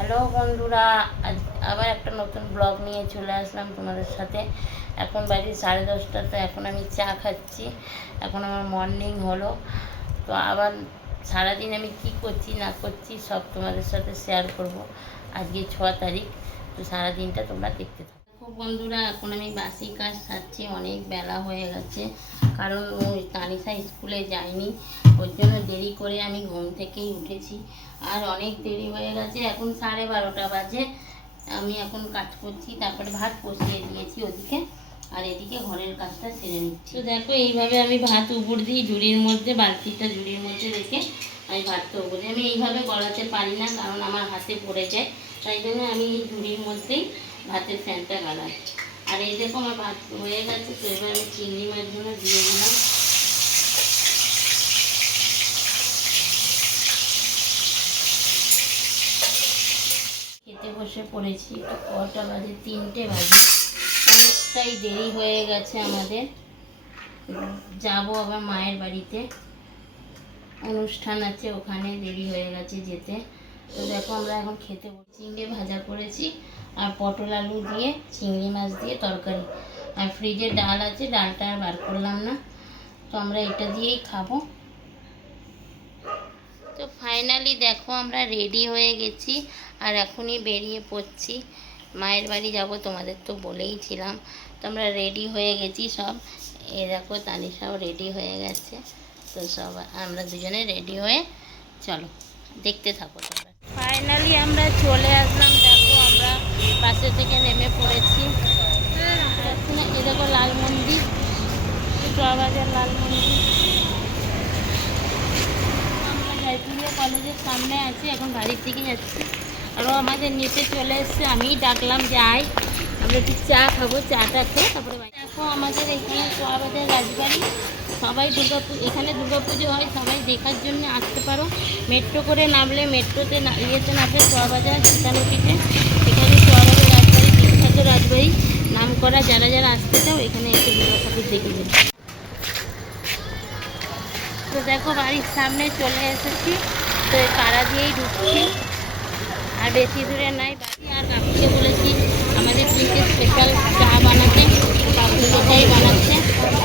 Hello বন্ধুরা, আজ আবার একটা নতুন ব্লগ নিয়ে চলে আসলাম তোমাদের সাথে। এখন বাজে 10:30, তো এখন আমি চা খাচ্ছি। এখন আমার মর্নিং হলো। তো আবার সারাদিন আমি কি করছি না করছি সব তোমাদের সাথে শেয়ার করব। আজকে 6 তারিখ, তো সারাদিনটা তোমরা দেখতে থাকো। দেখো বন্ধুরা, এখন আমি বাসি কাজ সারছি। অনেক বেলা হয়ে গেছে, কারণ ওই তানিশা স্কুলে যায়নি, ওর জন্য দেরি করে আমি ঘুম থেকেই উঠেছি। আর অনেক দেরি হয়ে গেছে, এখন 12:30 বাজে। আমি এখন কাজ করছি, তারপরে ভাত বসিয়ে দিয়েছি ওদিকে, আর এদিকে ঘরের কাজটা সেরে নিচ্ছি। তো দেখো, এইভাবে আমি ভাত উপর দিই ঝুড়ির মধ্যে, বালতিটা ঝুড়ির মধ্যে রেখে আমি ভাতটা উপর দিই। আমি এইভাবে গড়াতে পারি না, কারণ আমার হাতে পড়ে যায়, তাই জন্য আমি এই ঝুড়ির মধ্যেই ভাতের ফ্যানটা গালাই। আর এই দেখো আমার ভাত হয়ে গেছে। তো এবার আমি চিংড়ি মাছগুলো দিয়ে দিলাম। খেতে বসে পড়েছি। তো কটা বাজে? 3টে বাজে। অনেকটাই দেরি হয়ে গেছে আমাদের। যাব আবার মায়ের বাড়িতে, অনুষ্ঠান আছে, ওখানে দেরি হয়ে গেছে যেতে। তো দেখো আমরা এখন খেতে বসে। চিংড়ি ভাজা করেছি আর পটল আলু দিয়ে চিংড়ি মাছ দিয়ে তরকারি। আর ফ্রিজে ডাল আছে, ডালটা আর বার করলাম না। তো আমরা এটা দিয়েই খাবো। তো ফাইনালি দেখো আমরা রেডি হয়ে গেছি, আর এখনই বেরিয়ে পড়ছি। মায়ের বাড়ি যাব, তোমাদের তো বলেইছিলাম। তো আমরা রেডি হয়ে গেছি সব। এই দেখো তানিশাও রেডি হয়ে গেছে। তো সব আমরা দুজনে রেডি হয়ে চলো দেখতে থাকো তোমরা। ফাইনালি আমরা চলে আসলাম। দেখো আমরা বাসে থেকে নেমে পড়েছি। এ দেখো লাল মন্দির, চুয়াবাজার লাল মন্দির। জয়পুরিয়া কলেজের সামনে আছি, এখন বাড়ির দিকে যাচ্ছি। আরও আমাদের নিচে চলে এসছে, আমিই ডাকলাম যে আয়, আমরা একটু চা খাবো। চাটা খেয়ে তারপরে দেখো আমাদের এখানে চুয়াবাজার রাজবাড়ি। সবাই এখানে দুর্গাপুজো হয়, সবাই দেখার জন্য আসতে পারো। মেট্রো করে নামলে, মেট্রোতে ইয়েতে নামলে চুয়াবাজার সীতানদীতে। এখানে চুয়াবাজার রাজবাড়ি, বিখ্যাত রাজবাড়ি, নাম করা। যারা যারা আসতে চাও এখানে এসে দুর্গা ঠাকুর দেখে যাবে। তো দেখো বাড়ির সামনে চলে এসেছি। তো এই পাড়া দিয়েই ঢুকছি, আর বেশি দূরে নাই বাড়ি। আর কাকুকে বলেছি আমাদের 3টে স্পেশাল চা বানাতে, কাকু সেটাই বানাচ্ছে।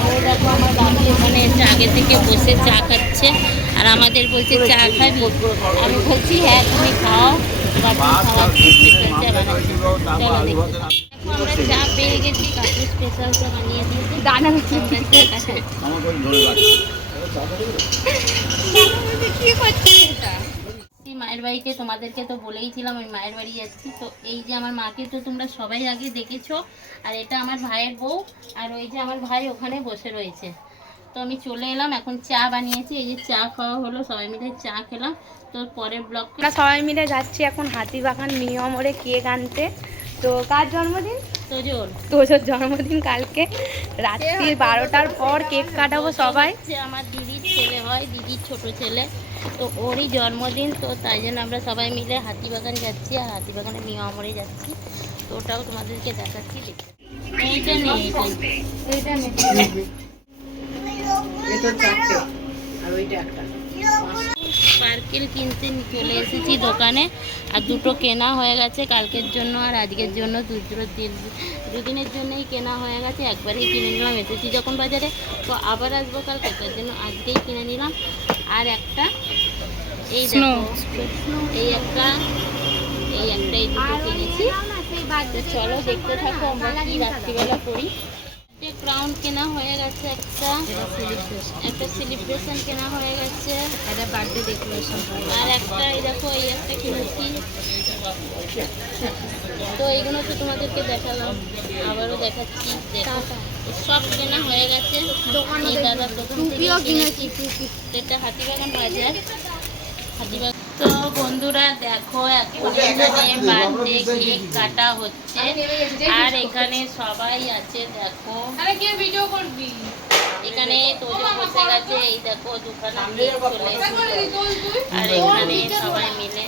আর দেখো আমার বাবু ওখানে এসে আগে থেকে বসে চা খাচ্ছে, আর আমাদের বলছে চা খাবি। আমি বলছি হ্যাঁ তুমি খাও, কাকু খাওয়াচ্ছি, স্পেশাল চা বানাচ্ছি। চলো দেখো আমরা চা পেয়ে গেছি, কাকু স্পেশাল চা বানিয়ে দিয়েছি। দানা মায়ের বাড়িতে তোমাদেরকে তো বলেইছিলাম আমি মায়ের বাড়ি যাচ্ছি। তো এই যে আমার মাকে তো তোমরা সবাই আগে দেখেছো, আর এটা আমার ভাইয়ের বউ, আর ওই যে আমার ভাই ওখানে বসে রয়েছে। তো আমি চলে এলাম, এখন চা বানিয়েছি। এই যে চা খাওয়া হলো, সবাই মিলে চা খেলাম। তো পরের ব্লগ আমরা সবাই মিলে যাচ্ছি এখন হাতিবাগান মিয়ামরে কেক আনতে। তো কার জন্মদিন? তোজোর জন্মদিন কালকে রাত্রি 12টার পর কেক কাটাবো সবাই। আমার দিদির ছেলে হয়, দিদির ছোট ছেলে, তো ওরই জন্মদিন। তো তাই জন্য আমরা সবাই মিলে হাতিবাগান যাচ্ছি, আর হাতিবাগানে মিয়ামরে যাচ্ছি। তো ওটাও তোমাদেরকে দেখাচ্ছি, দেখতে। এইটা নেই, এইটা স্পার্কেল কিনতে চলে এসেছি দোকানে, আর দুটো কেনা হয়ে গেছে কালকের জন্য আর আজকের জন্য। দুদিনের জন্যই কেনা হয়ে গেছে, একবারেই কিনে নিলাম। এসেছি যখন বাজারে, তো আবার আসবো কালকে, তার জন্য আজকেই কিনে নিলাম। আর একটা এই দেখো, এই একটা এই দুটো কিনেছি। চলো দেখতে থাকো আমরা কি রাত্রিবেলা করি। ক্রাউন কেনা হয়ে গেছে, একটা সেলিব্রেশন কেনা হয়ে গেছে, একটা বার্থডে ডেকোরেশন, আর একটা এই দেখো এই একটা কিনেছি। তো এইগুলো তো তোমাদেরকে দেখালাম, আবারও দেখাচ্ছি। দেখো সব কেনা হয়ে গেছে। এই দাদা প্রথম থেকেই কিনেছি। এটা হাতিবাগান বাজার, হাতিবাগান। তো বন্ধুরা দেখো, এখন এখানে বার্থডে কেক কাটা হচ্ছে, আর এখানে সবাই আছে। দেখো এখানে তোজো বসে গেছে, এই দেখো দোকানে চলে এসেছে, আর এখানে সবাই মিলে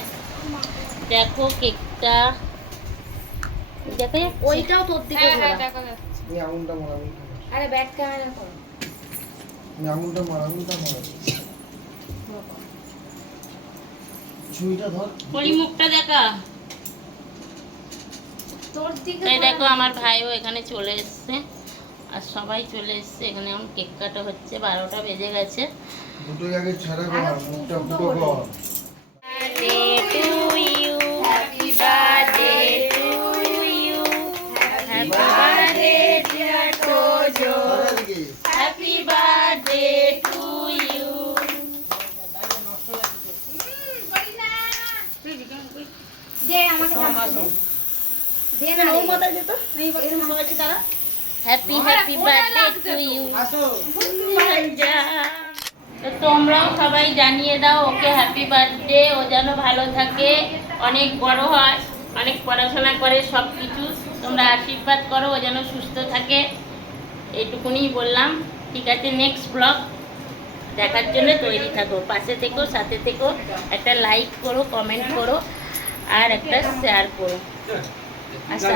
দেখো কেকটা দেখা যাচ্ছে। ওইটাও তোর দিকে দেখা যাচ্ছে। আরে ব্যাক ক্যামেরা করো, আঙুলটা মারা পরি মুখটা দেখা। এই দেখো আমার ভাইও এখানে চলে এসছে, আর সবাই চলে এসছে। এখানে এখন কেক কাটা হচ্ছে, 12টা বেজে গেছে। দুটো আগে ছাড়া কর, মুখটা ফুটো কর। Happy birthday to you, happy birthday dear Tojo, happy birthday to you. Happy birthday to you. তো তোমরাও সবাই জানিয়ে দাও ওকে হ্যাপি বার্থডে, ও যেন ভালো থাকে, অনেক বড় হয়, অনেক পড়াশোনা করে, সব কিছু তোমরা আশীর্বাদ করো, ও যেন সুস্থ থাকে। এইটুকুনি বললাম। ঠিক আছে, নেক্সট ব্লগ দেখার জন্য তৈরি থাকো, পাশে থেকো, সাথে থেকো, একটা লাইক করো, কমেন্ট করো, আর একটা শেয়ার করো। আচ্ছা।